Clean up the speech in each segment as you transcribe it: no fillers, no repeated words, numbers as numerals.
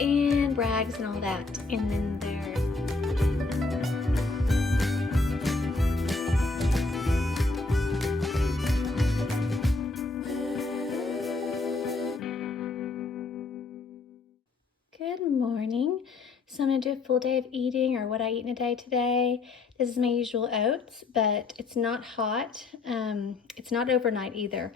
and Bragg's and all that. And then there's good morning. So I'm gonna do a full day of eating, or what I eat in a day today. This is my usual oats, but it's not hot. It's not overnight either.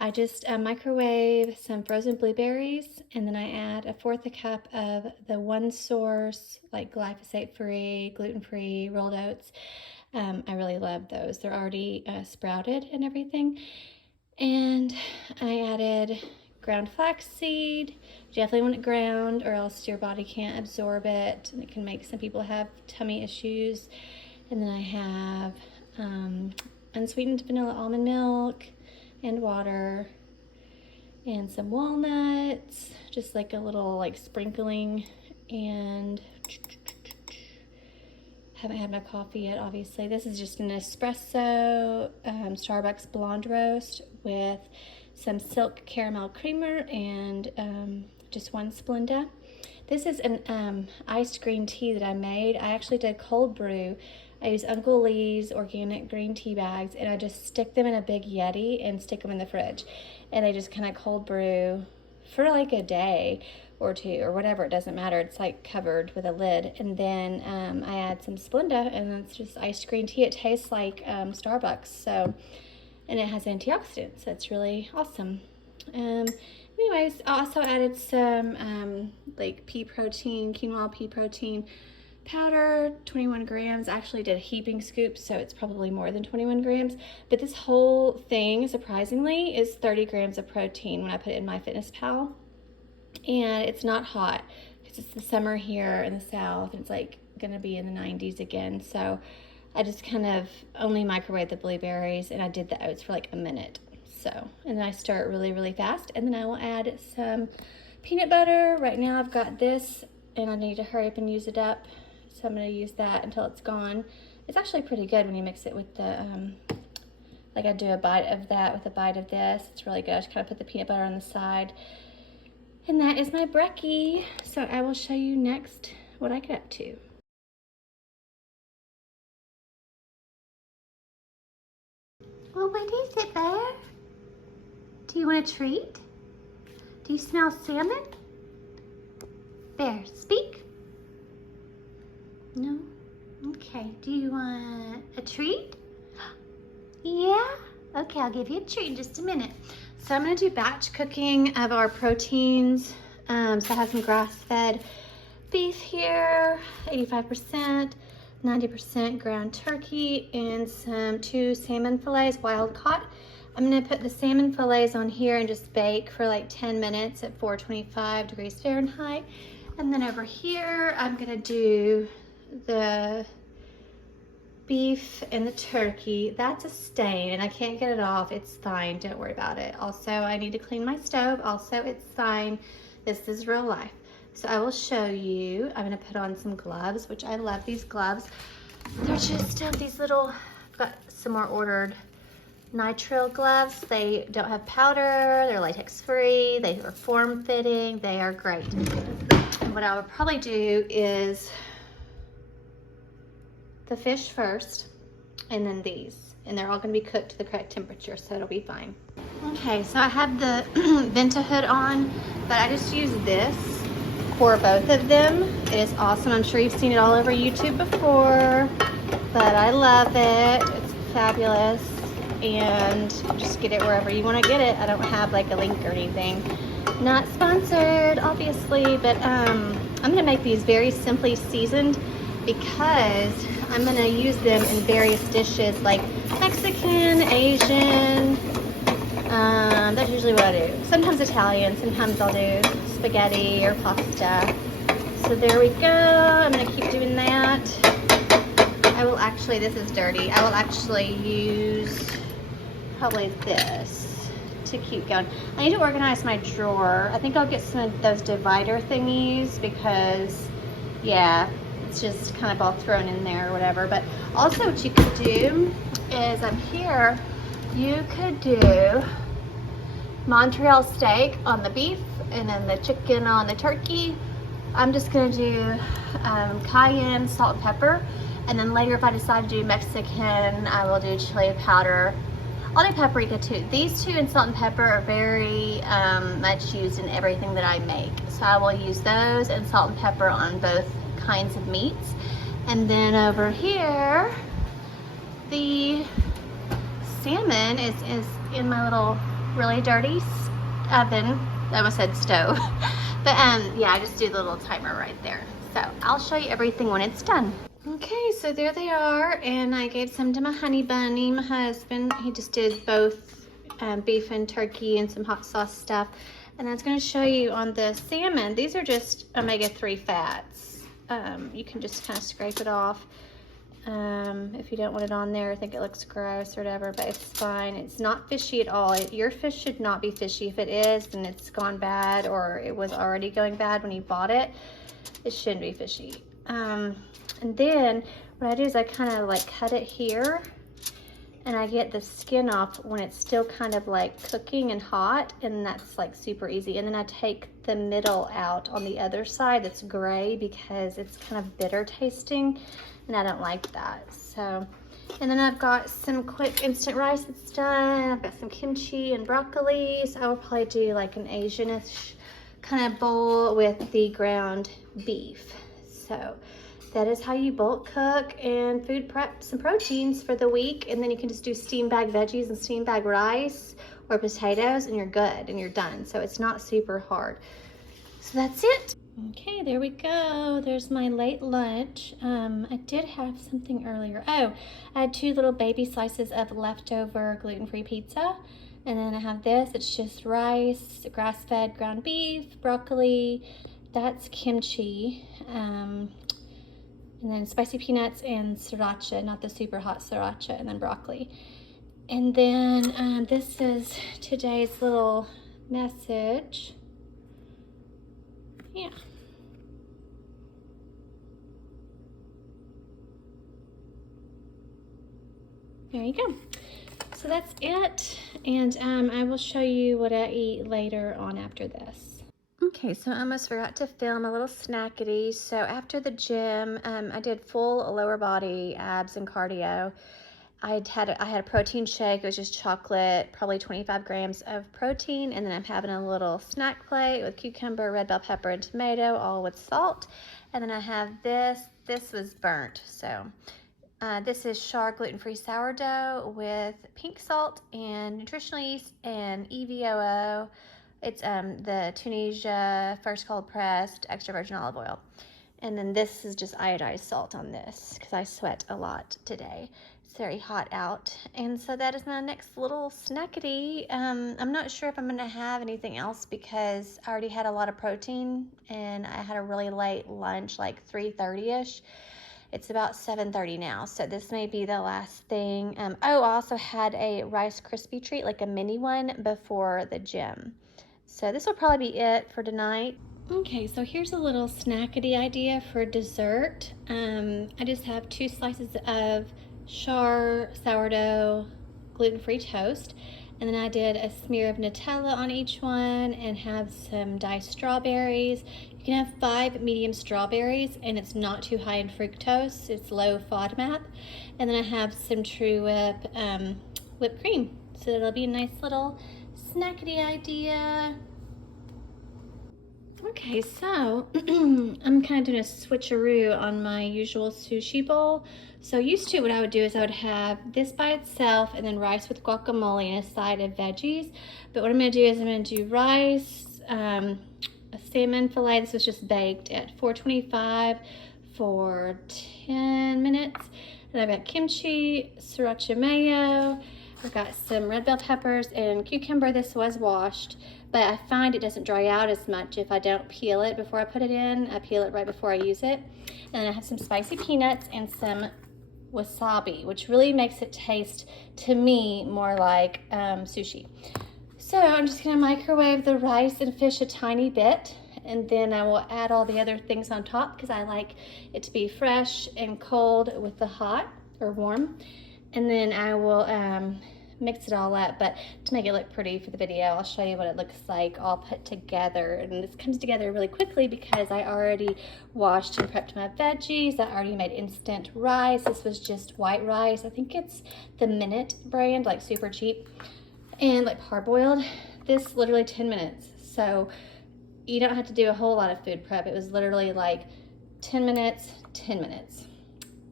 I just microwave some frozen blueberries, and then I add 1/4 cup of the One Source, like glyphosate-free, gluten-free rolled oats. I really love those. They're already sprouted and everything. And I added ground flaxseed. You definitely want it ground, or else your body can't absorb it, and it can make some people have tummy issues. And then I have unsweetened vanilla almond milk and water and some walnuts, just like a little like sprinkling. And haven't had my coffee yet, obviously. This is just an espresso Starbucks blonde roast with some silk caramel creamer and just 1 Splenda. This is an iced green tea that I made. I actually did cold brew. I use Uncle Lee's organic green tea bags, and I just stick them in a big Yeti and stick them in the fridge. And they just kind of cold brew for like a day or two or whatever. It doesn't matter. It's like covered with a lid. And then I add some Splenda, and it's just iced green tea. It tastes like Starbucks. So, and it has antioxidants, so it's really awesome. Anyways, I also added some like pea protein, quinoa pea protein powder, 21 grams. I actually did a heaping scoop, so it's probably more than 21 grams. But this whole thing, surprisingly, is 30 grams of protein when I put it in MyFitnessPal. And it's not hot because it's the summer here in the South, and it's like gonna be in the 90s again. So I just kind of only microwave the blueberries, and I did the oats for like a minute. So, and then I stir it really, really fast, and then I will add some peanut butter. Right now I've got this, and I need to hurry up and use it up. So I'm gonna use that until it's gone. It's actually pretty good when you mix it with the, like I do a bite of that with a bite of this. It's really good. I just kind of put the peanut butter on the side. And that is my brekkie. So I will show you next what I get up to. Well, what is it, Bear? Do you want a treat? Do you smell salmon? Bear, speak. No? Okay, do you want a treat? Yeah? Okay, I'll give you a treat in just a minute. So I'm gonna do batch cooking of our proteins. So I have some grass-fed beef here, 85%, 90% ground turkey, and some 2 salmon fillets, wild caught. I'm gonna put the salmon fillets on here and just bake for like 10 minutes at 425 degrees Fahrenheit. And then over here, I'm gonna do the beef and the turkey. That's a stain and I can't get it off. It's fine, don't worry about it. Also, I need to clean my stove. Also, it's fine. This is real life. So I will show you. I'm gonna put on some gloves, which I love these gloves. They're just these little, I've got some more ordered nitrile gloves. They don't have powder, they're latex free, they are form fitting, they are great. And what I would probably do is the fish first, and then these. And they're all gonna be cooked to the correct temperature, so it'll be fine. Okay, so I have the Venta hood on, but I just use this for both of them. It is awesome. I'm sure you've seen it all over YouTube before, but I love it. It's fabulous. And just get it wherever you wanna get it. I don't have like a link or anything. Not sponsored, obviously, but I'm gonna make these very simply seasoned because I'm gonna use them in various dishes like Mexican, Asian. That's usually what I do. Sometimes Italian, sometimes I'll do spaghetti or pasta. So there we go. I'm gonna keep doing that. I will actually, this is dirty. I will actually use probably this to keep going. I need to organize my drawer. I think I'll get some of those divider thingies because, yeah, it's just kind of all thrown in there or whatever. But also what you could do is up here, you could do Montreal steak on the beef and then the chicken on the turkey. I'm just gonna do cayenne, salt, and pepper. And then later, if I decide to do Mexican, I will do chili powder. I'll do paprika too. These two and salt and pepper are very much used in everything that I make. So I will use those and salt and pepper on both kinds of meats. And then over here, the salmon is in my little really dirty oven. I almost said stove. But yeah, I just do the little timer right there. So I'll show you everything when it's done. Okay, so there they are, and I gave some to my honey bunny, my husband. He just did both beef and turkey and some hot sauce stuff. And I was going to show you on the salmon, these are just omega-3 fats. You can just kind of scrape it off if you don't want it on there. I think it looks gross or whatever, but it's fine. It's not fishy at all. Your fish should not be fishy. If it is, then it's gone bad, or it was already going bad when you bought it. It shouldn't be fishy. And then what I do is I kind of like cut it here, and I get the skin off when it's still kind of like cooking and hot, and that's like super easy. And then I take the middle out on the other side that's gray because it's kind of bitter tasting, and I don't like that. So, and then I've got some quick instant rice that's done. I've got some kimchi and broccoli, so I will probably do like an Asian-ish kind of bowl with the ground beef. So that is how you bulk cook and food prep some proteins for the week. And then you can just do steam bag veggies and steam bag rice or potatoes, and you're good and you're done. So it's not super hard. So that's it. Okay, there we go. There's my late lunch. I did have something earlier. Oh, I had 2 little baby slices of leftover gluten-free pizza. And then I have this. It's just rice, grass-fed ground beef, broccoli. That's kimchi. And then spicy peanuts and sriracha, not the super hot sriracha, and then broccoli. And then this is today's little message. Yeah. There you go. So that's it. And I will show you what I eat later on after this. Okay, so I almost forgot to film a little snackity. So after the gym, I did full lower body abs and cardio. I had a protein shake. It was just chocolate, probably 25 grams of protein. And then I'm having a little snack plate with cucumber, red bell pepper, and tomato, all with salt. And then I have this. This was burnt. So this is Char gluten-free sourdough with pink salt and nutritional yeast and EVOO. It's the Tunisia first cold pressed extra virgin olive oil. And then this is just iodized salt on this because I sweat a lot today. It's very hot out. And so that is my next little snackity. I'm not sure if I'm going to have anything else because I already had a lot of protein and I had a really late lunch, like 3:30ish. It's about 7:30 now, so this may be the last thing. Oh, I also had a Rice Krispie treat, like a mini one, before the gym. So this will probably be it for tonight. Okay, so here's a little snackity idea for dessert. I just have 2 slices of Char sourdough gluten-free toast. And then I did a smear of Nutella on each one and have some diced strawberries. You can have 5 medium strawberries, and it's not too high in fructose. It's low FODMAP. And then I have some True Whip whipped cream. So it'll be a nice little snackity idea. Okay, so I'm kind of doing a switcheroo on my usual sushi bowl. So used to what I would do is I would have this by itself and then rice with guacamole and a side of veggies. But what I'm going to do is I'm going to do rice, a salmon fillet. This was just baked at 425 for 10 minutes. And I've got kimchi, sriracha mayo. I've got some red bell peppers and cucumber. This was washed, but I find it doesn't dry out as much if I don't peel it before I put it in. I peel it right before I use it. And I have some spicy peanuts and some wasabi, which really makes it taste, to me, more like sushi. So I'm just gonna microwave the rice and fish a tiny bit, and then I will add all the other things on top because I like it to be fresh and cold with the hot or warm. And then I will mix it all up, but to make it look pretty for the video, I'll show you what it looks like all put together. And this comes together really quickly because I already washed and prepped my veggies. I already made instant rice. This was just white rice. I think it's the Minute brand, like super cheap, and like parboiled. This literally 10 minutes. So you don't have to do a whole lot of food prep. It was literally like 10 minutes, 10 minutes.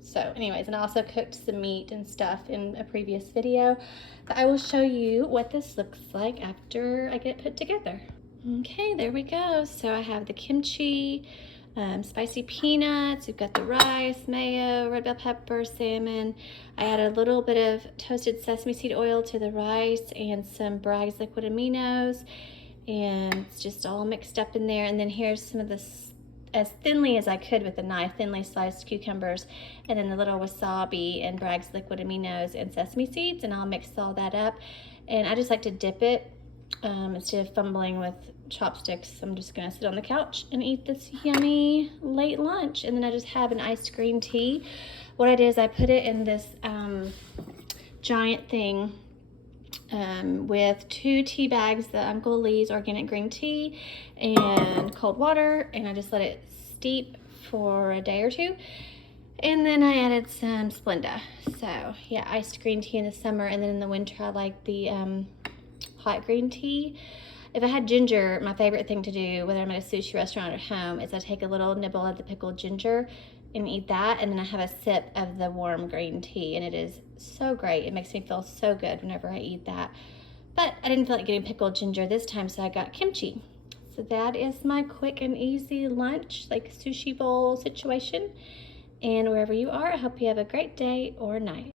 So anyways, and I also cooked some meat and stuff in a previous video. But I will show you what this looks like after I get it put together. Okay, there we go. So I have the kimchi, spicy peanuts, we've got the rice, mayo, red bell pepper, salmon. I added a little bit of toasted sesame seed oil to the rice and some Bragg's liquid aminos. And it's just all mixed up in there. And then here's some of this, as thinly as I could with a knife, thinly sliced cucumbers, and then the little wasabi and Bragg's liquid aminos and sesame seeds, and I'll mix all that up. And I just like to dip it instead of fumbling with chopsticks. I'm just gonna sit on the couch and eat this yummy late lunch. And then I just have an iced green tea. What I did is I put it in this giant thing with 2 tea bags, the Uncle Lee's organic green tea and cold water, and I just let it steep for a day or two. And then I added some Splenda. So yeah, iced green tea in the summer, and then in the winter I like the hot green tea. If I had ginger, my favorite thing to do, whether I'm at a sushi restaurant or at home, is I take a little nibble of the pickled ginger and eat that, and then I have a sip of the warm green tea, and it is so great. It makes me feel so good whenever I eat that. But I didn't feel like getting pickled ginger this time, so I got kimchi. So that is my quick and easy lunch, like sushi bowl situation. And wherever you are, I hope you have a great day or night.